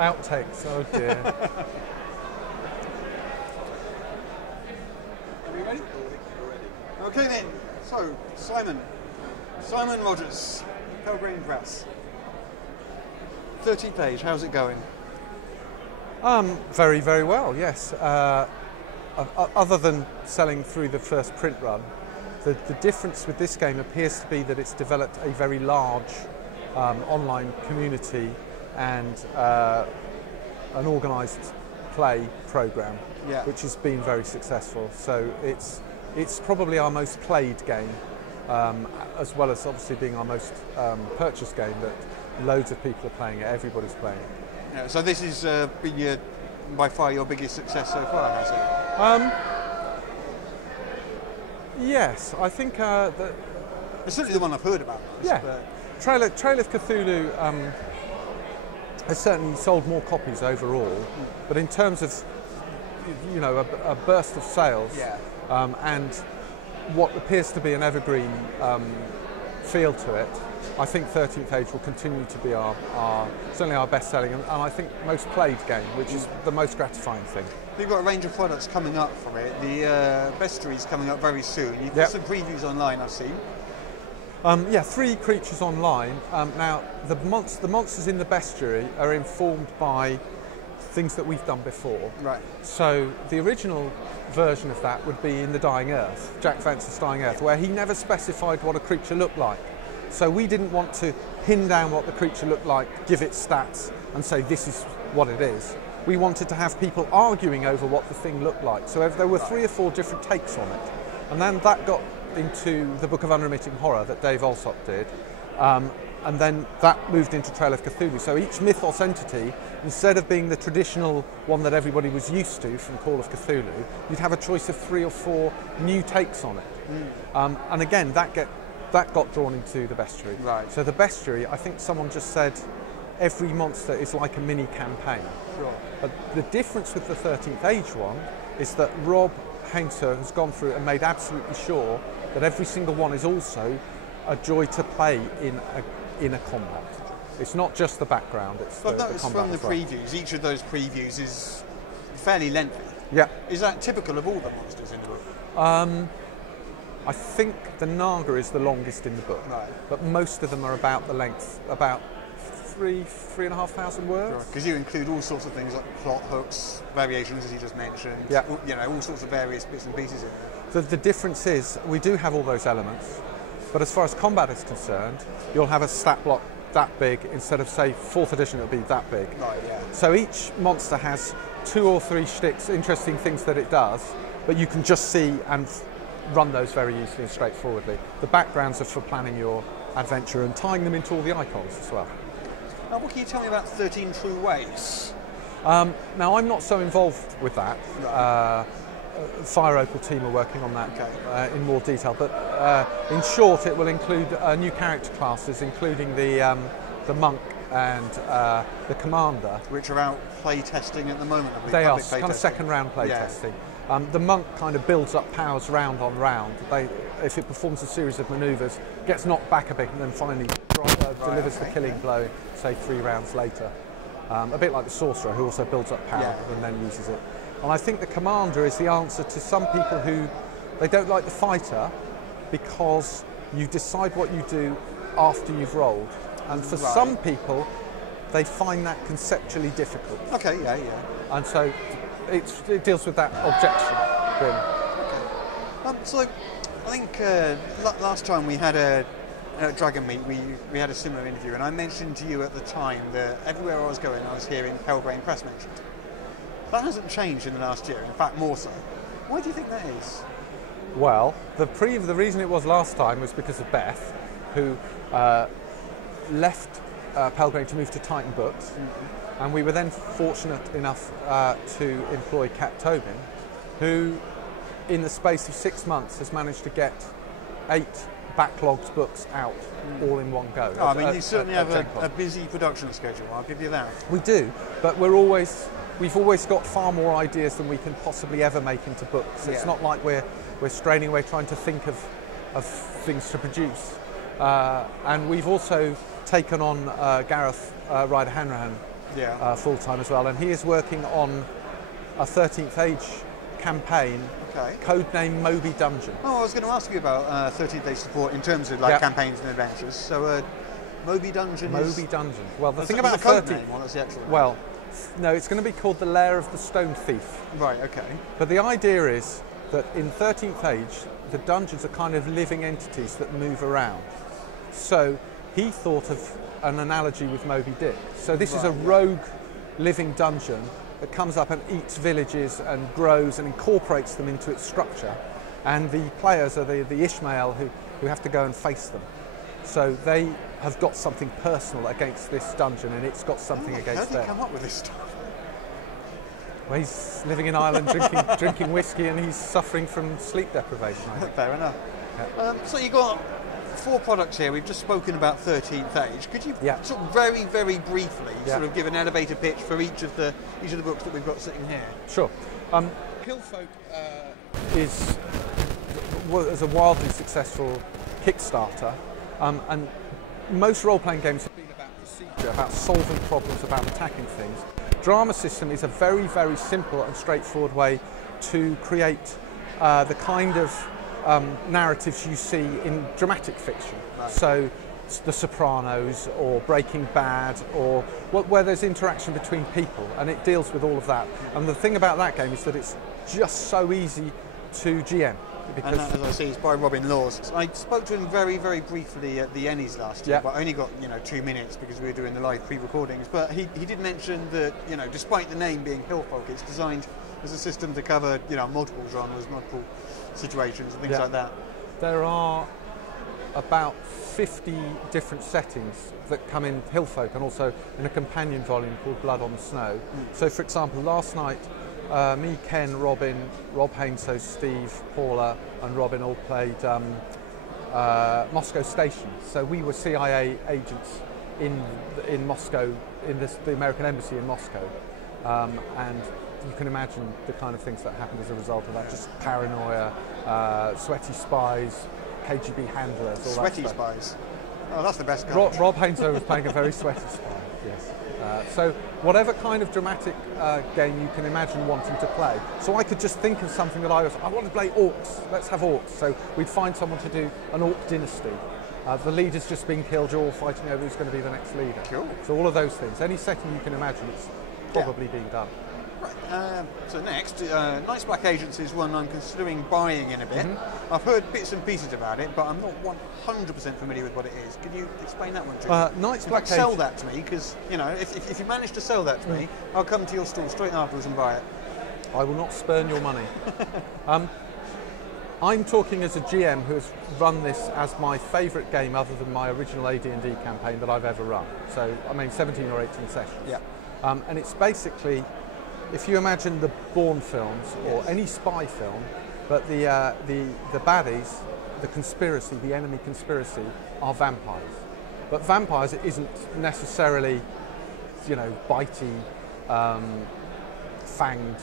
Outtakes, oh dear. Are we ready? Okay then, so Simon Rogers, Pelgrane Press. 13th Age, how's it going? Very, very well, yes. Other than selling through the first print run, the difference with this game appears to be that it's developed a very large online community and an organised play programme, which has been very successful. So it's probably our most played game, as well as obviously being our most purchased game, that loads of people are playing it, everybody's playing it. Yeah, so this has been by far your biggest success so far, has it? Yes, I think it's certainly the one I've heard about. Yeah, Trail of Cthulhu has certainly sold more copies overall, but in terms of a burst of sales and what appears to be an evergreen feel to it, I think 13th Age will continue to be certainly our best-selling and I think most played game, which is the most gratifying thing. You've got a range of products coming up from it. The bestiary is coming up very soon. You've got some previews online, I've seen. 3 creatures online. Now, the monsters in the bestiary are informed by things that we've done before. Right. So the original version of that would be in the Dying Earth, Jack Vance's Dying Earth, where he never specified what a creature looked like. So we didn't want to pin down what the creature looked like, give it stats, and say this is what it is. We wanted to have people arguing over what the thing looked like. So there were 3 or 4 different takes on it. And then that got into the Book of Unremitting Horror that Dave Alsop did. And then that moved into Trail of Cthulhu. So each mythos entity, instead of being the traditional one that everybody was used to from Call of Cthulhu, you'd have a choice of 3 or 4 new takes on it. And again, that got drawn into the bestiary. Right. So the bestiary, I think someone just said, every monster is like a mini campaign. Sure. But the difference with the 13th Age one is that Rob Hainter has gone through and made absolutely sure that every single one is also a joy to play in a combat. It's not just the background, it's the combat. But notice from the previews, each of those previews is fairly lengthy. Yeah. Is that typical of all the monsters in the book? I think the Naga is the longest in the book, but most of them are about the length, about 3,500 words. Because you include all sorts of things like plot hooks, variations as you just mentioned, all sorts of various bits and pieces in there. The difference is, we do have all those elements, but as far as combat is concerned, you'll have a stat block that big, instead of say 4th edition it'll be that big. Right, yeah. So each monster has 2 or 3 shticks, interesting things that it does, but you can just see and run those very easily and straightforwardly. The backgrounds are for planning your adventure and tying them into all the icons as well. Now, what can you tell me about 13 True Ways? Now, I'm not so involved with that. Right. Fire Opal team are working on that in more detail, but in short, it will include new character classes, including the monk and the commander. Which are out play testing at the moment. They are kind of second round play testing. The monk kind of builds up powers round on round. If it performs a series of manoeuvres, gets knocked back a bit and then finally delivers the killing blow, say 3 rounds later. A bit like the sorcerer, who also builds up power and then uses it. And I think the commander is the answer to some people who they don't like the fighter because you decide what you do after you've rolled. And for some people, they find that conceptually difficult. Okay, yeah. And so it deals with that objection, really. Okay. So I think last time we had a Dragonmeet, we had a similar interview, and I mentioned to you at the time that everywhere I was going, I was hearing Pelgrane Press mentioned. That hasn't changed in the last year, in fact more so. Why do you think that is? Well, the reason it was last time was because of Beth, who left Pelgrane to move to Titan Books, and we were then fortunate enough to employ Kat Tobin, who in the space of 6 months has managed to get 8 backlogged books out all in one go. I mean, you certainly have a busy production schedule, I'll give you that. We do, but we've always got far more ideas than we can possibly ever make into books. It's not like we're straining away trying to think of things to produce. And we've also taken on Gareth Ryder Hanrahan, full-time as well, and he is working on a 13th Age campaign, codename Moby Dungeon. Oh, I was going to ask you about 13th Age support in terms of like campaigns and adventures. So Moby Dungeon Moby Dungeon. Well, the thing about the 13th... Well, that's the actual name. Well, no, it's going to be called the Lair of the Stone Thief. Right, okay. But the idea is that in 13th Age, the dungeons are kind of living entities that move around. So he thought of an analogy with Moby Dick. So this is a rogue living dungeon that comes up and eats villages and grows and incorporates them into its structure. And the players are the Ishmael who have to go and face them. So they have got something personal against this dungeon, and it's got something against them. How did he come up with this stuff? Well, he's living in Ireland, drinking whiskey, and he's suffering from sleep deprivation. I think. Fair enough. Yeah. So you got 4 products here. We've just spoken about 13th Age. Could you sort of very, very briefly sort of give an elevator pitch for each of the books that we've got sitting here? Sure. HILLFOK was a wildly successful Kickstarter, and most role-playing games have been about procedure, about solving problems, about attacking things. Drama System is a very, very simple and straightforward way to create the kind of narratives you see in dramatic fiction. Right. So The Sopranos or Breaking Bad, or where there's interaction between people, and it deals with all of that. And the thing about that game is that it's just so easy to GM. And that, as I see, is by Robin Laws. I spoke to him very, very briefly at the Ennies last year, but I only got 2 minutes because we were doing the live pre-recordings. But he did mention that despite the name being HILLFOK, it's designed as a system to cover multiple genres, multiple situations, and things like that. There are about 50 different settings that come in HILLFOK, and also in a companion volume called Blood on the Snow. So, for example, last night, me, Ken, Robin, Rob Hainslow, Steve, Paula and Robin all played Moscow Station. So we were CIA agents in Moscow, in the American Embassy in Moscow. And you can imagine the kind of things that happened as a result of that. Just paranoia, sweaty spies, KGB handlers, all sweaty that stuff. Spies? Oh, that's the best guy. Rob Hainslow was playing a very sweaty spy, yes. So whatever kind of dramatic game you can imagine wanting to play. So I could just think of something that I want to play orcs, let's have orcs. So we'd find someone to do an orc dynasty. The leader's just been killed, you're all fighting over who's going to be the next leader. Cool. So all of those things, any setting you can imagine, it's probably being done. Right. So next, Night's Black Agents is one I'm considering buying in a bit. Mm-hmm. I've heard bits and pieces about it, but I'm not 100% familiar with what it is. Could you explain that one to me? Night's Black Agents. Sell that to me, because if you manage to sell that to me, I'll come to your store straight afterwards and buy it. I will not spurn your money. I'm talking as a GM who has run this as my favourite game, other than my original AD&D campaign that I've ever run. So 17 or 18 sessions. Yeah. And it's basically, if you imagine the Bourne films or any spy film, but the baddies, the conspiracy, the enemy conspiracy, are vampires. But vampires isn't necessarily, bitey, fanged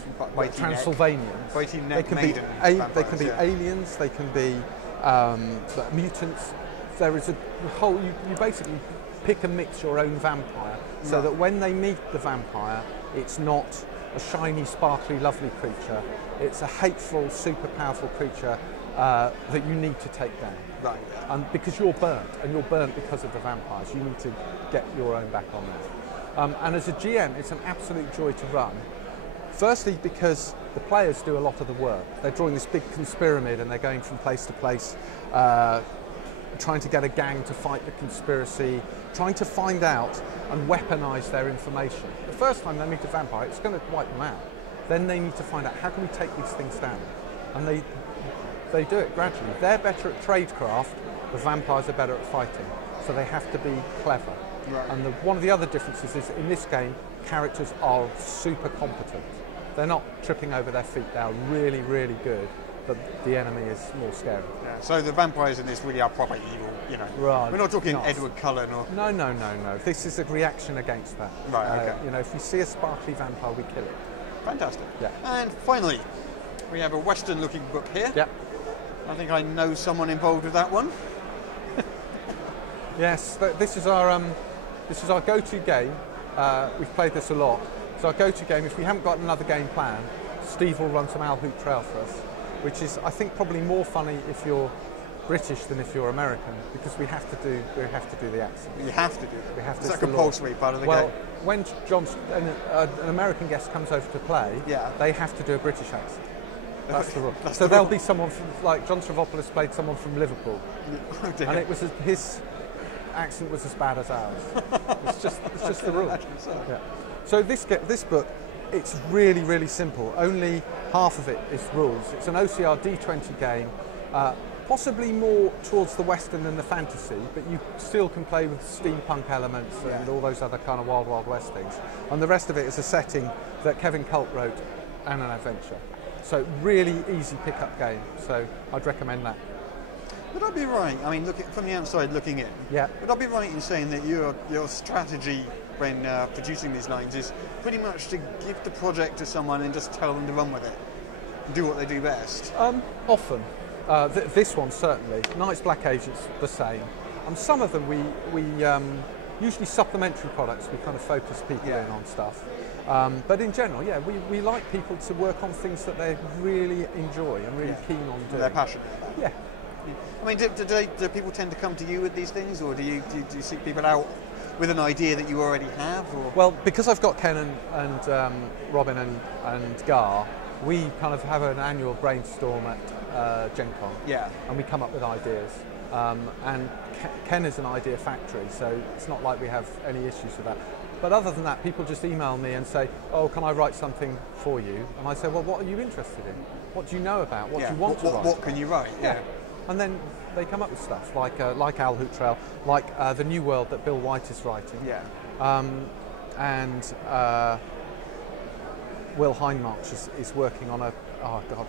Transylvanians. They can be aliens. They can be mutants. There is a whole. You basically pick and mix your own vampire, so that when they meet the vampire, it's not a shiny, sparkly, lovely creature. It's a hateful, super powerful creature that you need to take down. Right. And because you're burnt, and you're burnt because of the vampires, you need to get your own back on that. And as a GM, it's an absolute joy to run. Firstly, because the players do a lot of the work. They're drawing this big conspiramid, and they're going from place to place, trying to get a gang to fight the conspiracy, trying to find out and weaponize their information. The first time they meet a vampire, it's going to wipe them out. Then they need to find out, how can we take these things down? And they do it gradually. They're better at tradecraft, the vampires are better at fighting. So they have to be clever. Right. And one of the other differences is, in this game, characters are super competent. They're not tripping over their feet, they're really, really good. But the enemy is more scary. Yeah, so the vampires in this really are proper evil, Right. We're not talking Edward Cullen or... No. This is a reaction against that. Right, okay. If we see a sparkly vampire, we kill it. Fantastic. Yeah. And finally, we have a Western-looking book here. Yeah. I think I know someone involved with that one. Yes, this is our go-to game. we've played this a lot. So our go-to game, if we haven't got another game planned, Steve will run some HOOT Trail for us, which is, I think, probably more funny if you're British than if you're American, because we have to do the accent. You have to do that. We have to. Is that compulsory part of the game? Well, when an American guest comes over to play, they have to do a British accent. That's the rule. So there'll be someone from, like John Stravopoulos played someone from Liverpool, and it was his accent was as bad as ours. It's just the rule. So. Yeah. So this book, it's really, really simple. Only half of it is rules. It's an OCR D20 game, possibly more towards the Western than the fantasy, but you still can play with steampunk elements and all those other kind of Wild Wild West things. And the rest of it is a setting that Kevin Culp wrote and an adventure. So really easy pickup game. So I'd recommend that. Would I be right? I mean, from the outside looking in. Yeah. Would I be right in saying that your strategy when producing these lines is pretty much to give the project to someone and just tell them to run with it, do what they do best? Often. This one certainly. Knights Black Agents the same. Some of them we usually supplementary products. We kind of focus people in on stuff. But in general, we like people to work on things that they really enjoy and really keen on doing. They're passionate about. Yeah. I mean, do people tend to come to you with these things, or do you seek people out with an idea that you already have? Or? Well, because I've got Ken and Robin and Gar, we kind of have an annual brainstorm at Gen Con. Yeah. And we come up with ideas. And Ken is an idea factory, so it's not like we have any issues with that. But other than that, people just email me and say, "Oh, can I write something for you?" And I say, "Well, what are you interested in? What do you know about? What do you want to write? What can you write?" Yeah. And then they come up with stuff like HOOT Trail, like the New World that Bill White is writing. Yeah. And Will Hindmarch is working on a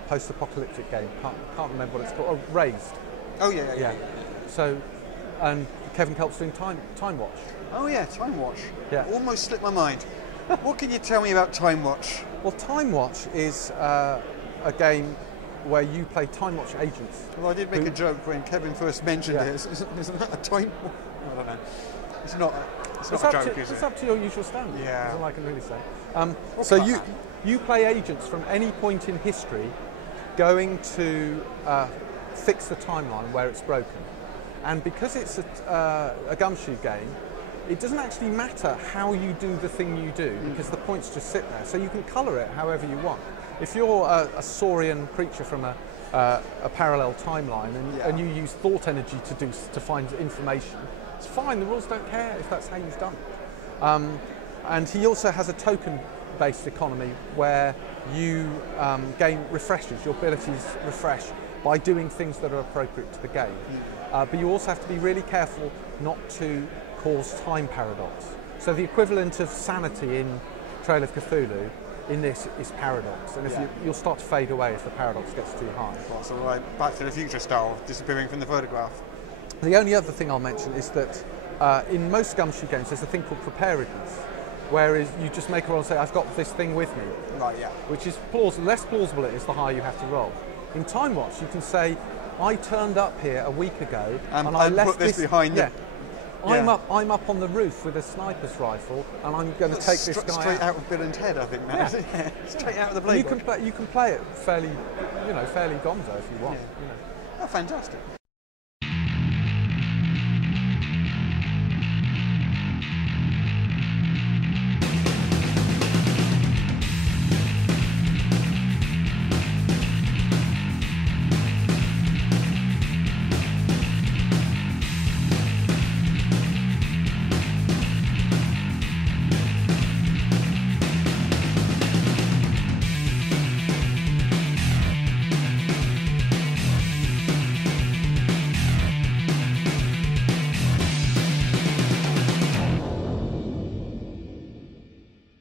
post-apocalyptic game. Can't remember what it's called. Oh, Raised. Oh yeah. So, and Kevin Culp's doing Time Watch. Oh yeah, Time Watch. Yeah. Almost slipped my mind. What can you tell me about Time Watch? Well, Time Watch is a game where you play Time Watch agents. Well, I did make a joke when Kevin first mentioned it. Isn't that a time? I don't know. It's not a joke, is it? It's up to your usual standard. Yeah. That's all I can really say. So you play agents from any point in history going to fix the timeline where it's broken. And because it's a gumshoe game, it doesn't actually matter how you do the thing you do, because the points just sit there. So you can colour it however you want. If you're a saurian creature from a parallel timeline and you use thought energy to find information, it's fine. The rules don't care if that's how you've done it. And he also has a token-based economy where you gain refreshes. Your abilities refresh by doing things that are appropriate to the game. But you also have to be really careful not to cause time paradox. So the equivalent of sanity in Trail of Cthulhu in this is paradox, and if you'll start to fade away if the paradox gets too high. Well, so like Back to the Future style, disappearing from the photograph. The only other thing I'll mention is that in most gumshoe games there's a thing called preparedness, whereas you just make a roll and say, "I've got this thing with me," right? Yeah. Which is less plausible it is, the higher you have to roll. In Time Watch, you can say, "I turned up here a week ago and I left put this behind you." I'm up on the roof with a sniper's rifle, and I'm going to take this guy straight out of Bill and Ted, I think. Yeah. Straight out of the playbook. You can play it fairly gonzo if you want. Yeah. Oh, fantastic!